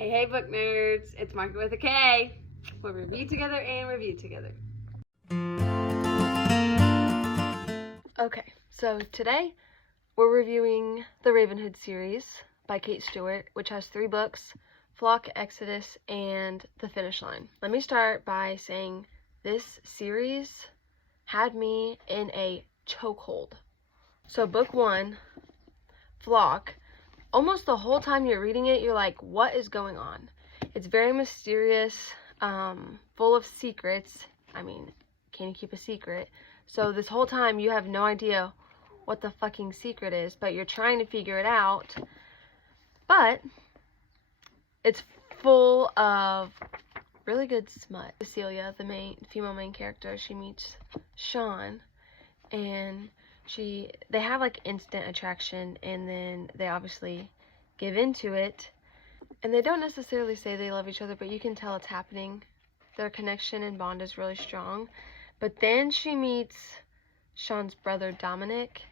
Hey, book nerds. It's Market with a K. We'll review together and review together. Okay, so today we're reviewing the Ravenhood series by Kate Stewart, which has 3 books, Flock, Exodus, and The Finish Line. Let me start by saying this series had me in a chokehold. So book 1, Flock, almost the whole time you're reading it, you're like, what is going on? It's very mysterious, full of secrets. I mean, can you keep a secret? So this whole time you have no idea what the fucking secret is, but you're trying to figure it out. But it's full of really good smut. Cecilia, the female main character, she meets Sean, and they have like instant attraction, and then they obviously give into it, and they don't necessarily say they love each other, but you can tell it's happening. Their connection and bond is really strong. But then she meets Sean's brother Dominic,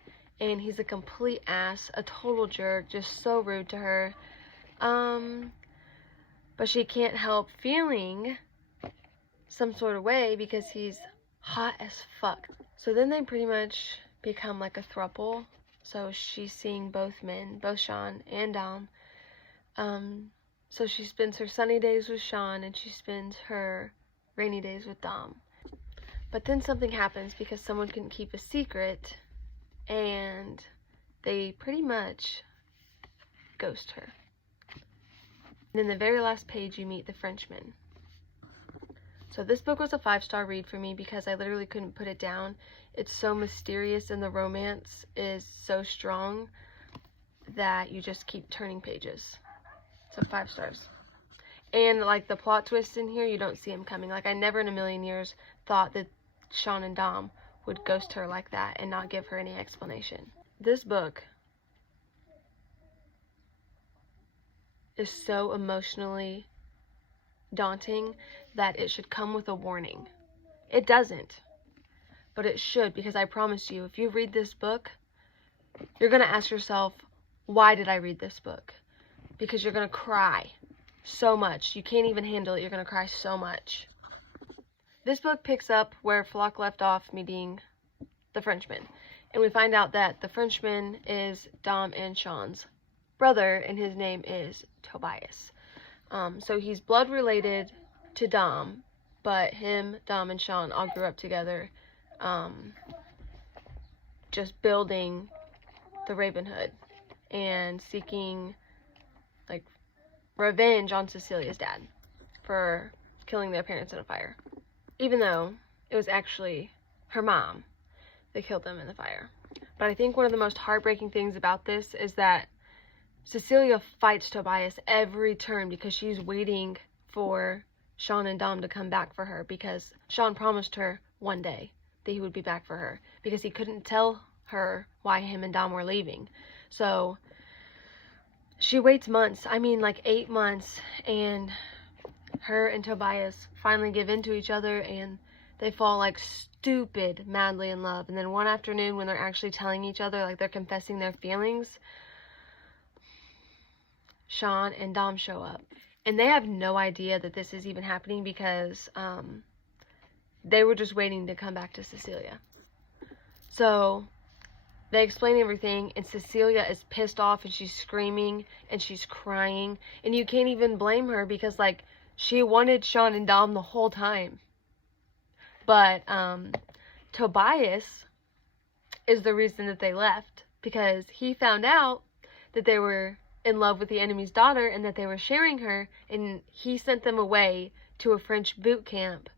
and he's a complete ass, a total jerk, just so rude to her. But she can't help feeling some sort of way because he's hot as fuck. So then they pretty much become like a throuple. So she's seeing both men, both Sean and Dom. So she spends her sunny days with Sean and she spends her rainy days with Dom. But then something happens because someone couldn't keep a secret, and they pretty much ghost her. And in the very last page you meet the Frenchman. So this book was a 5-star read for me because I literally couldn't put it down. It's so mysterious and the romance is so strong that you just keep turning pages. So 5 stars. And like the plot twists in here, you don't see them coming. Like I never in a million years thought that Sean and Dom would ghost her like that and not give her any explanation. This book is so emotionally daunting that it should come with a warning. It doesn't, but it should, because I promise you, if you read this book, you're going to ask yourself, why did I read this book? Because you're going to cry so much. You can't even handle it. You're going to cry so much. This book picks up where Flock left off meeting the Frenchman, and we find out that the Frenchman is Dom and Sean's brother, and his name is Tobias. So he's blood related to Dom, but him, Dom, and Sean all grew up together, just building the Ravenhood and seeking like revenge on Cecilia's dad for killing their parents in a fire, even though it was actually her mom that killed them in the fire. But I think one of the most heartbreaking things about this is that Cecilia fights Tobias every turn because she's waiting for Sean and Dom to come back for her, because Sean promised her one day that he would be back for her because he couldn't tell her why him and Dom were leaving. So she waits months, I mean like 8 months, and her and Tobias finally give in to each other and they fall like stupid madly in love. And then one afternoon when they're actually telling each other, like they're confessing their feelings, Sean and Dom show up, and they have no idea that this is even happening because they were just waiting to come back to Cecilia. So they explain everything, and Cecilia is pissed off and she's screaming and she's crying, and you can't even blame her because like she wanted Sean and Dom the whole time. But Tobias is the reason that they left, because he found out that they were in love with the enemy's daughter and that they were sharing her, and he sent them away to a French boot camp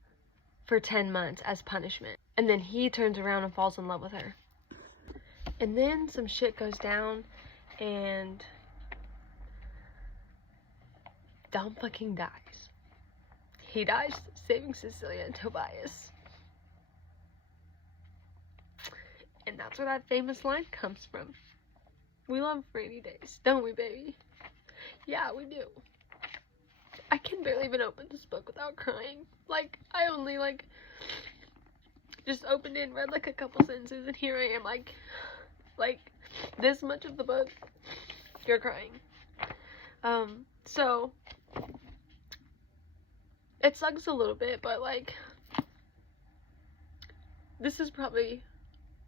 for 10 months as punishment. And then he turns around and falls in love with her. And then some shit goes down and Dom fucking dies. He dies saving Cecilia and Tobias. And that's where that famous line comes from. We love rainy days, don't we, baby? Yeah, we do. I can barely even open this book without crying. Like, I only, like, just opened it and read, like, a couple sentences, and here I am, like, this much of the book, you're crying. So, it sucks a little bit, but like, this is probably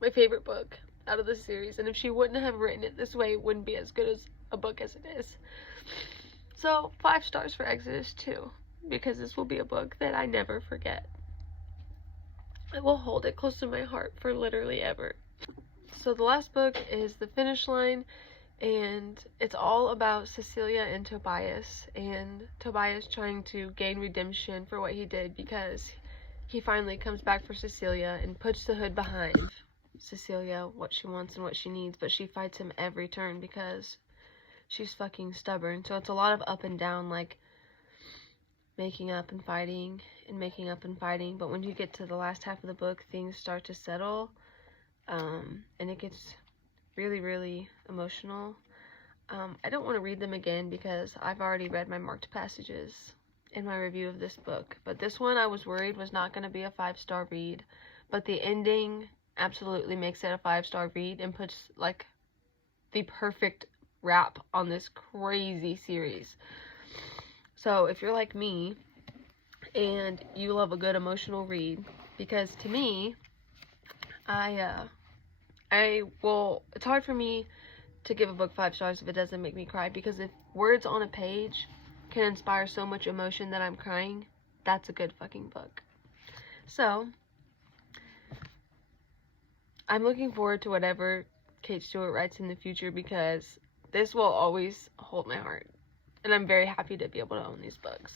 my favorite book out of the series, and if she wouldn't have written it this way, it wouldn't be as good as a book as it is. So 5 stars for Exodus 2, because this will be a book that I never forget. I will hold it close to my heart for literally ever. So the last book is The Finish Line, and it's all about Cecilia and Tobias, and Tobias trying to gain redemption for what he did, because he finally comes back for Cecilia and puts the hood behind Cecilia, what she wants and what she needs, but she fights him every turn because she's fucking stubborn. So it's a lot of up and down, like making up and fighting and making up and fighting. But when you get to the last half of the book, things start to settle, and it gets really, really emotional. I don't want to read them again because I've already read my marked passages in my review of this book. But this one I was worried was not going to be a 5-star read, but the ending absolutely makes it a 5-star read and puts like the perfect wrap on this crazy series. So if you're like me and you love a good emotional read, because to me, it's hard for me to give a book 5 stars if it doesn't make me cry, because if words on a page can inspire so much emotion that I'm crying, that's a good fucking book. So I'm looking forward to whatever Kate Stewart writes in the future, because this will always hold my heart, and I'm very happy to be able to own these books.